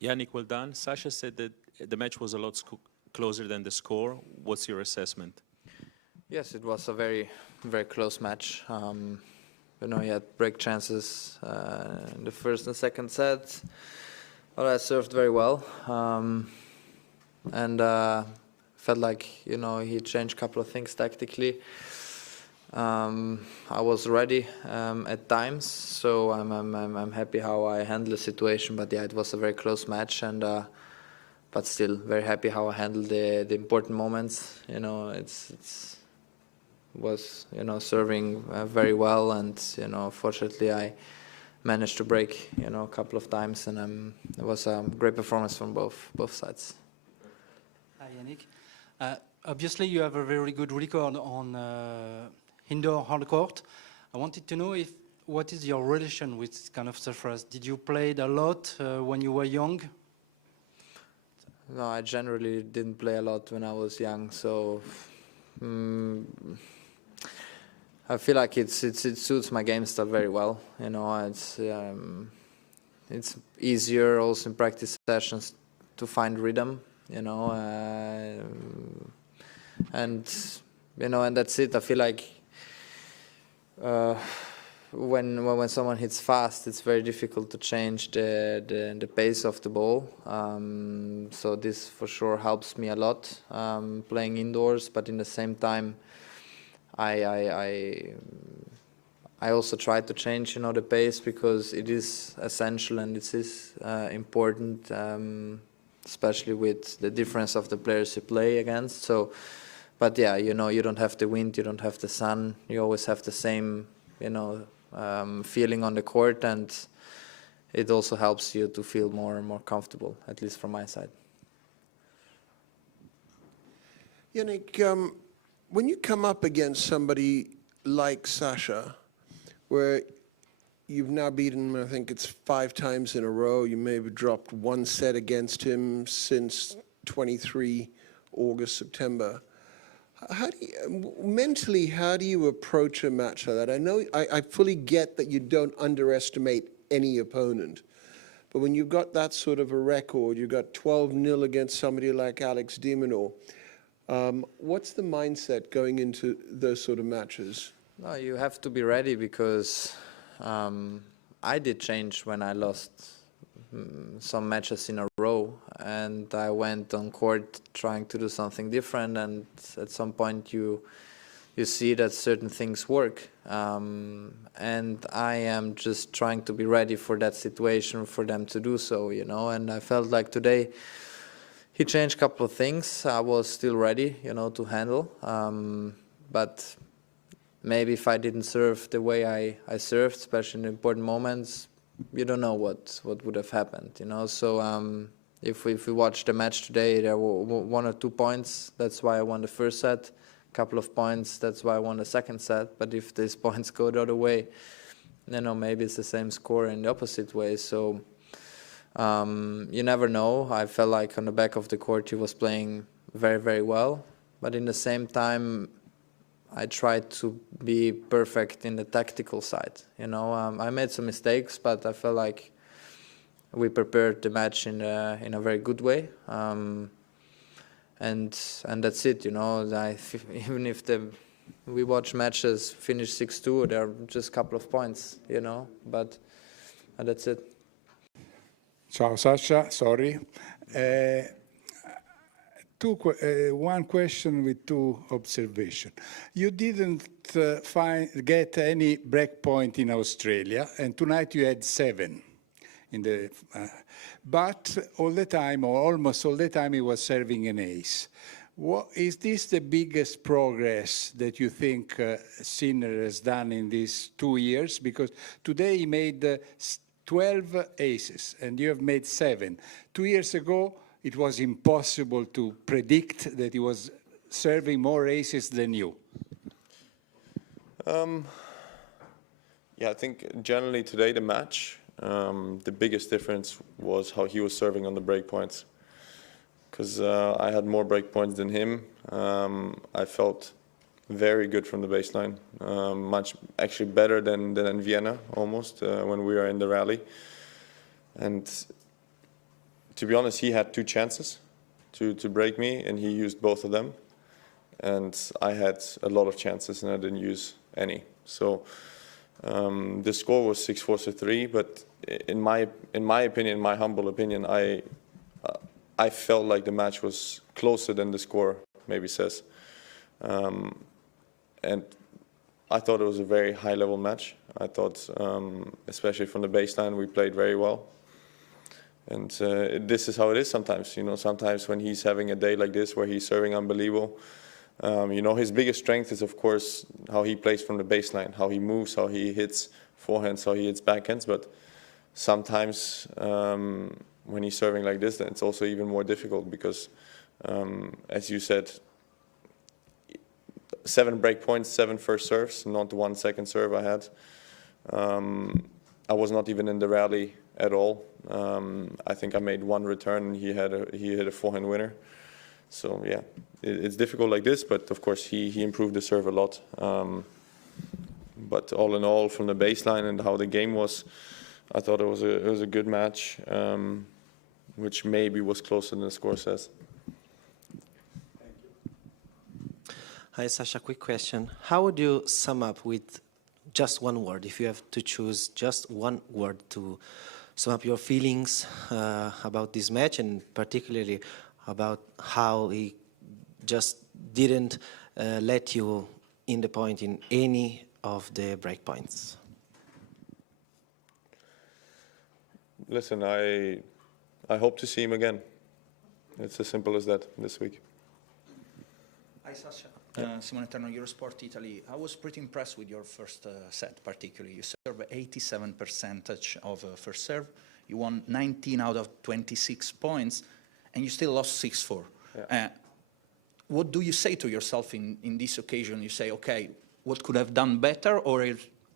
Jannik, well done. Sasha said that the match was a lot closer than the score. What's your assessment? Yes, it was a very, very close match. You know, he had break chances in the first and second set. But I served very well. And felt like, you know, he changed a couple of things tactically. I was ready at times, so I'm happy how I handled the situation. But yeah, it was a very close match, and but still very happy how I handled the important moments. You know, it was, you know, serving very well, and you know, fortunately I managed to break, you know, a couple of times, and it was a great performance from both sides. Hi, Jannik. Obviously, you have a very good record on indoor hard court. I wanted to know what is your relation with this kind of surface? Did you play it a lot when you were young? No, I generally didn't play a lot when I was young, so I feel like it suits my game style very well. You know, it's easier also in practice sessions to find rhythm. You know, and you know, and that's it. I feel like when someone hits fast, it's very difficult to change the pace of the ball. So this for sure helps me a lot playing indoors. But in the same time, I also try to change, you know, the pace, because it is essential and it is important. Especially with the difference of the players you play against. So, but yeah, you know, you don't have the wind, you don't have the sun, you always have the same, you know, feeling on the court, and it also helps you to feel more and more comfortable, at least from my side. Jannik, when you come up against somebody like Sasha, where you've now beaten him, I think it's 5 times in a row. You may have dropped 1 set against him since 23 August, September. How do you, mentally, how do you approach a match like that? I know I fully get that you don't underestimate any opponent, but when you've got that sort of a record, you've got 12-0 against somebody like Alex de Minaur, what's the mindset going into those sort of matches? No, you have to be ready, because I did change when I lost some matches in a row, and I went on court trying to do something different, and at some point you see that certain things work, and I am just trying to be ready for that situation, for them to do so, you know. And I felt like today he changed a couple of things. I was still ready, you know, to handle, but maybe if I didn't serve the way I served, especially in important moments, you don't know what would have happened, you know. So if we watch the match today, there were 1 or 2 points. That's why I won the first set. A couple of points. That's why I won the second set. But if these points go the other way, you know, maybe it's the same score in the opposite way. So you never know. I felt like on the back of the court he was playing very, very well. But in the same time, I tried to be perfect in the tactical side. You know, I made some mistakes, but I felt like we prepared the match in a very good way, and that's it. You know, even if we watch matches finish 6-2, there are just a couple of points. You know, but that's it. Ciao Sasha, sorry. One question with 2 observations. You didn't get any break point in Australia, and tonight you had 7. But all the time, or almost all the time, he was serving an ace. Is this the biggest progress that you think Sinner has done in these 2 years? Because today he made 12 aces, and you have made 7. 2 years ago, it was impossible to predict that he was serving more aces than you. Yeah, I think generally today the match, the biggest difference was how he was serving on the break points. Because I had more break points than him. I felt very good from the baseline, much actually better than in Vienna almost when we were in the rally. And to be honest, he had 2 chances to break me, and he used both of them. And I had a lot of chances, and I didn't use any. So the score was 6-4 to 3. But in my opinion, my humble opinion, I felt like the match was closer than the score maybe says. And I thought it was a very high-level match. I thought, especially from the baseline, we played very well. And this is how it is sometimes. You know, sometimes when he's having a day like this where he's serving unbelievable, you know, his biggest strength is, of course, how he plays from the baseline, how he moves, how he hits forehands, how he hits backhands. But sometimes when he's serving like this, then it's also even more difficult because, as you said, 7 break points, 7 first serves, not 1 second serve I had. I was not even in the rally at all. I think I made 1 return, and he hit a forehand winner. So yeah, it's difficult like this, but of course he improved the serve a lot. But all in all, from the baseline and how the game was, I thought it was a good match, which maybe was closer than the score says. Hi, Sasha, quick question. How would you sum up with just one word, if you have to choose just one word to sum up your feelings about this match, and particularly about how he just didn't let you in the point in any of the break points? Listen, I hope to see him again. It's as simple as that this week. Hi, Sasha. Simone Terno, Eurosport Italy. I was pretty impressed with your first set, particularly. You served 87% of first serve. You won 19 out of 26 points, and you still lost 6-4. Yeah. What do you say to yourself in this occasion? You say, okay, what could have done better, or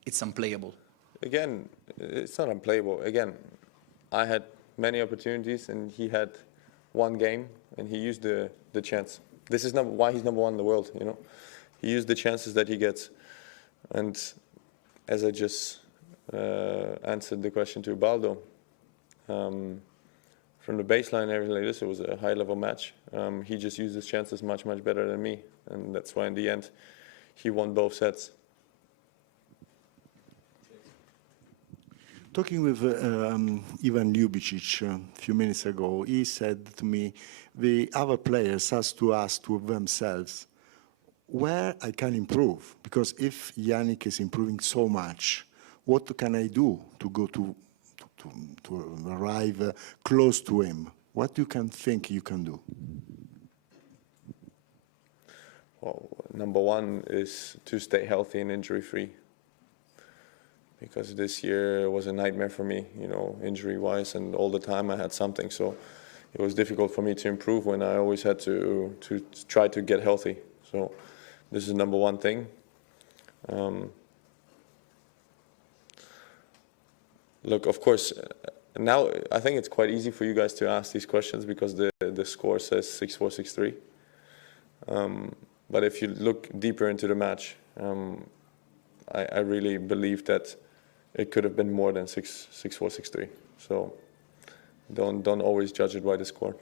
it's unplayable? Again, it's not unplayable. Again, I had many opportunities, and he had 1 game, and he used the chance. This is why he's number 1 in the world, you know. He used the chances that he gets. And as I just answered the question to Baldo, from the baseline and everything like this, it was a high-level match. He just used his chances much, much better than me. And that's why in the end, he won both sets. Talking with Ivan Ljubicic a few minutes ago, he said to me, the other players has to ask to themselves, where I can improve? Because if Jannik is improving so much, what can I do to go to arrive close to him? What you can think you can do? Well, number 1 is to stay healthy and injury-free. Because this year was a nightmare for me, you know, injury-wise, and all the time I had something. So it was difficult for me to improve when I always had to try to get healthy. So this is number 1 thing. Look, of course, now I think it's quite easy for you guys to ask these questions because the score says 6-4, 6-3. But if you look deeper into the match, I really believe that it could have been more than 6-4, 6-3. So don't always judge it by the score.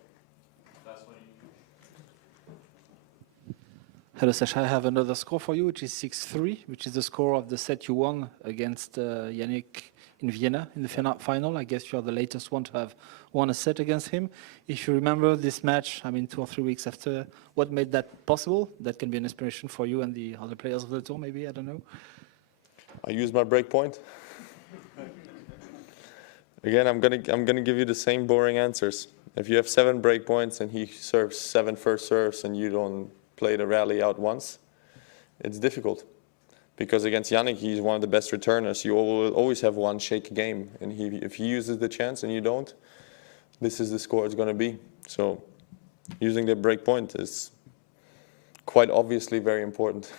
Hello, Sasha. I have another score for you, which is 6-3, which is the score of the set you won against Jannik in Vienna in the final. I guess you are the latest one to have won a set against him. If you remember this match, I mean, 2 or 3 weeks after, what made that possible? That can be an inspiration for you and the other players of the tour, maybe, I don't know. I used my break point. Again, I'm gonna give you the same boring answers. If you have 7 break points and he serves 7 first serves and you don't play the rally out once, it's difficult. Because against Jannik, he's one of the best returners. You always have 1 shake game, and if he uses the chance and you don't, this is the score it's gonna be. So using the break point is quite obviously very important